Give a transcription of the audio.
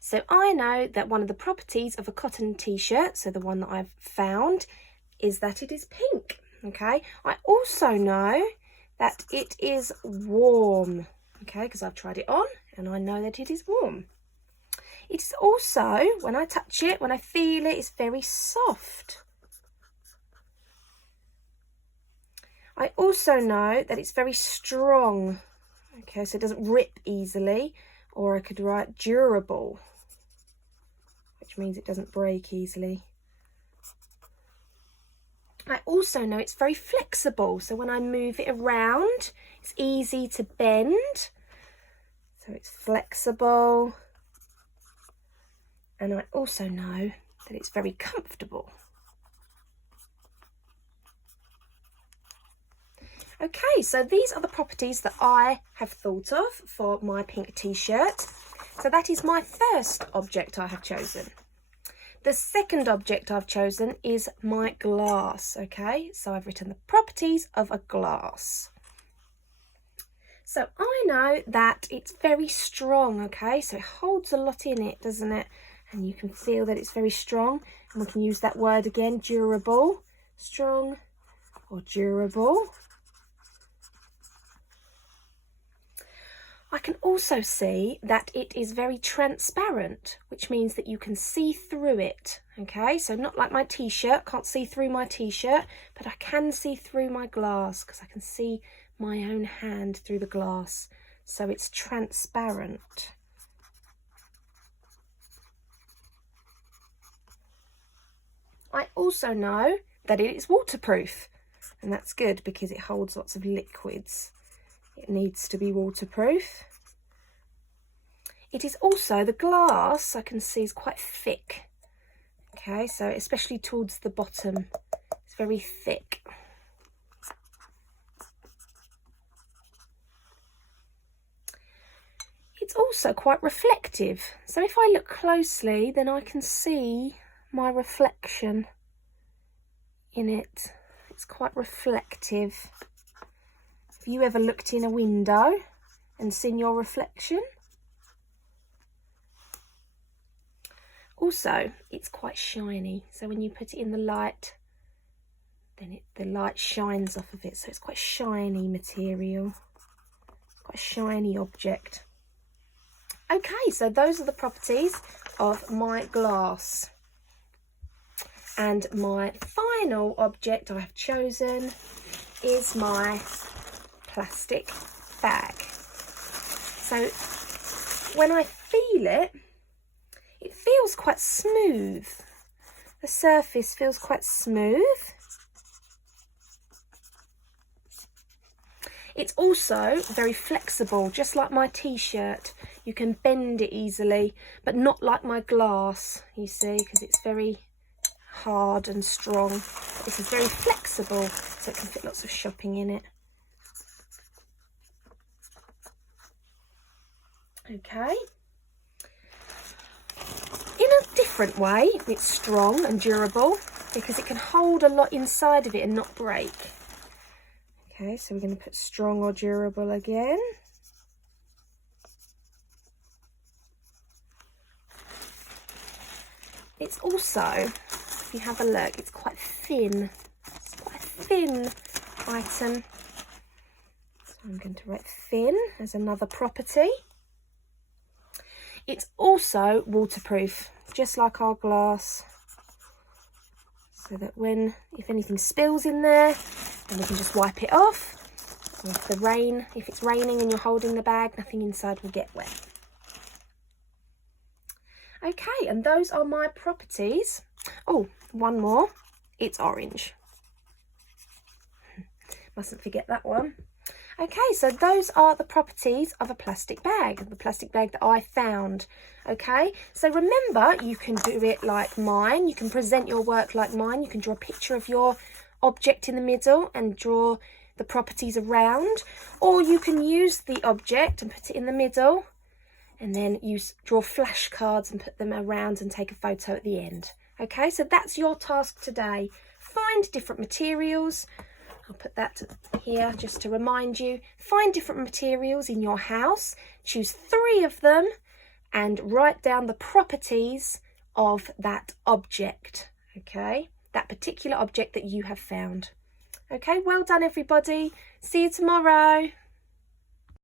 So I know that one of the properties of a cotton t-shirt, so the one that I've found, is that it is pink. Okay, I also know that it is warm. Okay, because I've tried it on and I know that it is warm. It is also, when I touch it, when I feel it, it's very soft. I also know that it's very strong. Okay, so it doesn't rip easily, or I could write durable, which means it doesn't break easily. I also know it's very flexible, so when I move it around, it's easy to bend. So it's flexible. And I also know that it's very comfortable. Okay, so these are the properties that I have thought of for my pink t-shirt. So that is my first object I have chosen. The second object I've chosen is my glass, okay? So I've written the properties of a glass. So I know that it's very strong, okay? So it holds a lot in it, doesn't it? And you can feel that it's very strong. And we can use that word again, durable, strong or durable. I can also see that it is very transparent, which means that you can see through it, okay? So not like my t-shirt, can't see through my t-shirt, but I can see through my glass because I can see my own hand through the glass. So it's transparent. I also know that it is waterproof, and that's good because it holds lots of liquids. It needs to be waterproof. It is also, the glass I can see is quite thick. Okay, so especially towards the bottom, it's very thick. It's also quite reflective. So if I look closely, then I can see my reflection in it. It's quite reflective. Have you ever looked in a window and seen your reflection? Also, it's quite shiny, so when you put it in the light, then the light shines off of it, so it's quite shiny material, quite a shiny object. Okay, so those are the properties of my glass. And my final object I have chosen is my plastic bag. So when I feel it, it feels quite smooth. The surface feels quite smooth. It's also very flexible, just like my t-shirt. You can bend it easily, but not like my glass, you see, because it's very hard and strong. This is very flexible, so it can fit lots of shopping in it. Okay. In a different way, it's strong and durable because it can hold a lot inside of it and not break. Okay, so we're going to put strong or durable again. It's also, if you have a look, it's quite thin. It's quite a thin item. So I'm going to write thin as another property. It's also waterproof, just like our glass. So that if anything spills in there, then we can just wipe it off. Or if it's raining and you're holding the bag, nothing inside will get wet. Okay, and those are my properties. Oh, one more. It's orange. Mustn't forget that one. Okay, so those are the properties of a plastic bag, the plastic bag that I found. Okay, so remember, you can do it like mine. You can present your work like mine. You can draw a picture of your object in the middle and draw the properties around, or you can use the object and put it in the middle and then draw flashcards and put them around and take a photo at the end. Okay, so that's your task today. Find different materials. I'll put that here just to remind you. Find different materials in your house. Choose 3 of them and write down the properties of that object, okay? That particular object that you have found. Okay, well done everybody. See you tomorrow.